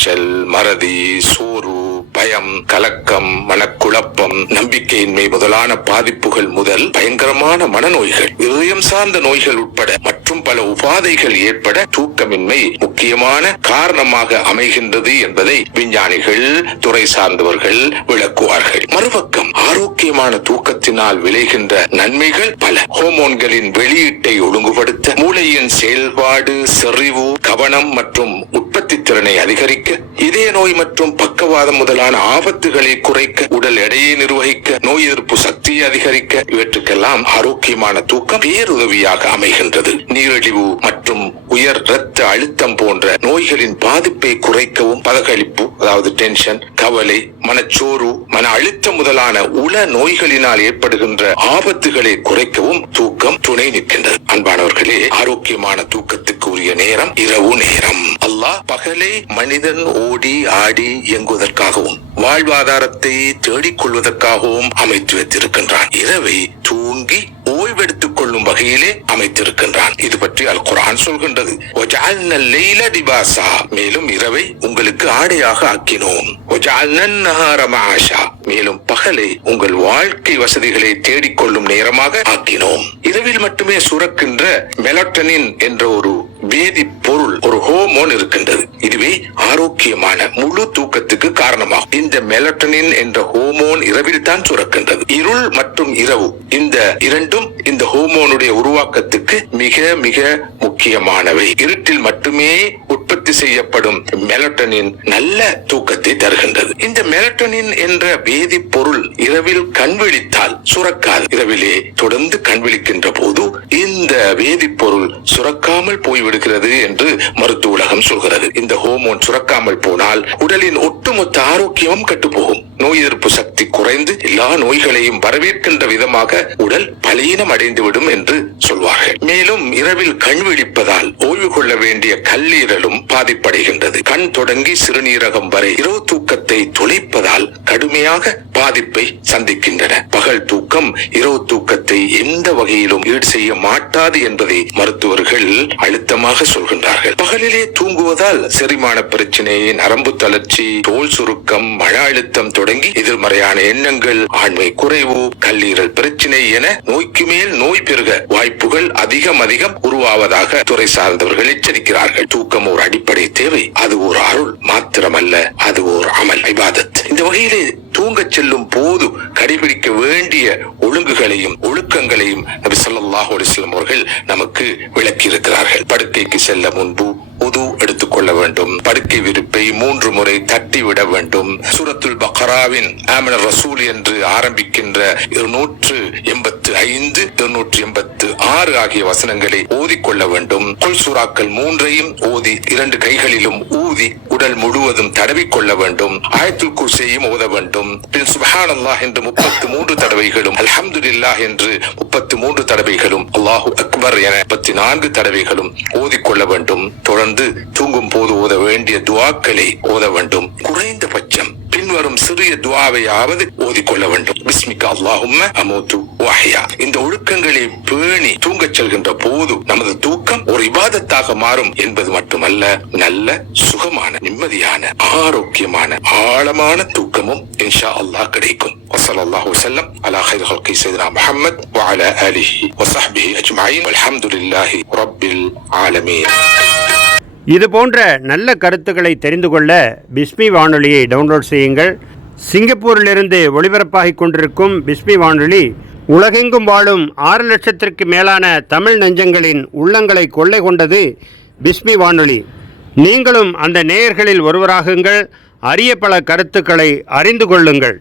எரிச்சல், மறதி, சோர்வு, பயம், கலக்கம், மனக்குழப்பம், நம்பிக்கையின்மை முதலான பாதிப்புகள் முதல் பயங்கரமான மனநோய்கள், இதயம் சார்ந்த நோய்கள் உட்பட மற்றும் பல உபாதைகள் ஏற்பட தூக்கமின்மை முக்கியமான காரணமாக அமைகின்றது என்பதை விஞ்ஞானிகள், துறை சார்ந்தவர்கள் விளக்குவார்கள். மறுபக்கம் ஆரோக்கியமான தூக்கத்தினால் விளைகின்ற நன்மைகள் பல. ஹோமோன்களின் வெளியீட்டை ஒழுங்குபடுத்த, மூளையின் செயல்பாடு, செறிவு, கவனம் மற்றும் உற்பத்தி திறனை அதிகரிக்க, இதய நோய் மற்றும் பக்கவாதம் முதலான ஆபத்துகளை குறைக்க, உடல் எடையை நிர்வகிக்க, நோய் எதிர்ப்பு சக்தியை அதிகரிக்க, இவற்றுக்கெல்லாம் ஆரோக்கியமான தூக்கம் பேருதவியாக அமைகின்றது. நீரிழிவு மற்றும் உயர் இரத்த அழுத்தம் போன்ற நோய்களின் பாதிப்பை குறைக்கவும், பதகளிப்பு அதாவது டென்ஷன், கவலை, மனச்சோர்வு, மன அழுத்தம் முதலான உள நோய்களினால் ஏற்படுகின்ற ஆபத்துகளை குறைக்கவும் தூக்கம் துணை நிற்கின்றது. அன்பானவர்களே, ஆரோக்கியமான தூக்கத்துக்கு உரிய நேரம் இரவு நேரம். அல்லாஹ் பகலை மனிதன் ஓடி ஆடி இயங்குவதற்காகவும் வாழ்வாதாரத்தை தேடிக்கொள்வதற்காகவும் அமைத்து வைத்திருக்கின்றான். இரவை தூங்கி ஓய்வெடுத்துக் கொள்ளும் வகையிலே அமைத்திருக்கின்றான். இது பற்றி அல் குர்ஆன் சொல்கின்றது, மேலும் இரவை உங்களுக்கு ஆடையாக ஆக்கினோம், மேலும் பகலை உங்கள் வாழ்க்கை வசதிகளை தேடிக்கொள்ளும் நேரமாக ஆக்கினோம். இரவில் மட்டுமே சுரக்கின்ற மெலட்டனின் என்ற ஒரு வேதி பொருள், ஒரு ஹோமோன் இருக்கின்றது. இதுவே ஆரோக்கியமான முழு தூக்கத்துக்கு காரணமாகும். இந்த மெலட்டனின் என்ற ஹோமோன் இரவில் தான் சுரக்கின்றது. இருள் மற்றும் இரவு இந்த இரண்டும் இந்த ஹோமோனுடைய உருவாக்கத்துக்கு மிக மிக முக்கியமானவை. இருட்டில் மட்டுமே உற்பத்தி செய்யப்படும் மெலட்டனின் நல்ல தூக்கத்தை தருகின்றது. இந்த மெலட்டனின் என்ற வேதி பொருள் இரவில் கண்விழித்தால் சுரக்காது. இரவிலே தொடர்ந்து கண்விழிக்கின்ற போது இந்த வேதிப்பொருள் சுரக்காமல் போய்விடுகிறது என்று மருத்துவ உலகம் சொல்கிறது. இந்த ஹோமோன் சுரக்காமல் போனால் உடலின் ஒட்டுமொத்த ஆரோக்கியமும் கட்டுப்போகும். நோய் எதிர்ப்பு சக்தி குறைந்து எல்லா நோய்களையும் வரவேற்கின்ற விதமாக உடல் பலீனம் அடைந்துவிடும் என்று சொல்வார்கள். மேலும் இரவில் கண் விழிப்பதால் ஓய்வு கொள்ள வேண்டிய கல்லீரலும் பாதிப்படைகின்றது. கண் தொடங்கி சிறுநீரகம் வரை இரவு தூக்கத்தை தொலைப்பதால் கடுமையாக பாதிப்பை சந்திக்கின்றன. பகல் தூக்கம் இரவு தூக்கத்தை எந்த வகையிலும் ஈடு செய்ய மாட்டாது என்பதை மருத்துவர்கள் அழுத்தமாக சொல்கின்றார்கள். பகலிலே தூங்குவதால் செரிமான பிரச்சனை, நரம்பு தளர்ச்சி, தோல் சுருக்கம், மன அழுத்தம் தொடங்கி எதிர்மறையான எண்ணங்கள், ஆண்மை குறைவு, கல்லீரல் பிரச்சனை என நோய்க்கு மேல் நோய் பெருக வாய்ப்புகள் அதிகம் உருவாவதாக துறை சார்ந்தவர்கள் எச்சரிக்கிறார்கள். தூக்கம் ஒரு அடிப்படை தேவை. அது ஒரு அருள் மாத்திரமல்ல, அது ஒரு அமல், இபாதத். இந்த வகையிலே தூங்கச் செல்லும் போது கடைபிடிக்க வேண்டிய ஒழுங்குகளையும் ஒழுக்கங்களையும் நபி ஸல்லல்லாஹு அலைஹி வஸல்லம் அவர்கள் நமக்கு விளக்கி இருக்கிறார்கள். படுக்கைக்கு செல்ல முன்பு உது எடுத்துக்கொள்ள வேண்டும். படுக்கை விரிப்பை 3 முறை தட்டி விட வேண்டும். சூரத்துல் பக்ராவின் ஆமன ரசூல் என்று ஆரம்பிக்கின்ற 285, 286 ஆகிய வசனங்களை ஓதிக்கொள்ள வேண்டும். குல் சூராக்கள் 3ஐயும் ஓதி 2 கைகளிலும் ஊதி உடல் முழுவதும் தடவிக்கொள்ள வேண்டும். ஆயத்துல் குர்சியையும் ஓத வேண்டும். பின் சுப்ஹானல்லாஹ் என்று 33 தடவைகளும், அல்ஹம்துலில்லாஹ் என்று 33 தடவைகளும், அல்லாஹு அக்பர் என 34 தடவைகளும் ஓதிக்கொள்ள வேண்டும். தொடர்ந்து தூங்கும் போது ஓத வேண்டிய துஆக்களை ஓத வேண்டும். குறைந்தபட்சம் பின்வரும் சிறிய துஆவையாவது ஓதிக்கொள்ள வேண்டும். பிஸ்மிக அல்லாஹும்ம அமூது வஹ்யா. இந்த ஒழுக்கங்களை பேணி தூங்கச் செல்கின்ற போது நமது தூக்கம் ஒரு இபாதத்தாக மாறும் என்பது மட்டுமல்ல, நல்ல சுகமான, நிம்மதியான, ஆரோக்கியமான, ஆழமான தூக்கமும் இன்ஷா அல்லாஹ் கிடைக்கும். வஸல்லல்லாஹு வஸல்லம் அலா கைரி ஹல்கி ஸையிதுனா முஹம்மத் வ அலா ஆலிஹி வ ஸஹ்பிஹி அஜ்மஈன். வல்ஹம்துலில்லாஹி ரப்பில் ஆலமீன். இது போன்ற நல்ல கருத்துக்களை தெரிந்து கொள்ள பிஸ்மி வானொலியை டவுன்லோட் செய்யுங்கள். சிங்கப்பூரிலிருந்து ஒளிபரப்பாகிக் கொண்டிருக்கும் பிஸ்மி வானொலி உலகெங்கும் வாழும் 6 லட்சத்திற்கு மேலான தமிழ் நெஞ்சங்களின் உள்ளங்களை கொள்ளை கொண்டது பிஸ்மி வானொலி. நீங்களும் அந்த நேயர்களில் ஒருவராகுங்கள். அரிய பல கருத்துக்களை அறிந்து கொள்ளுங்கள்.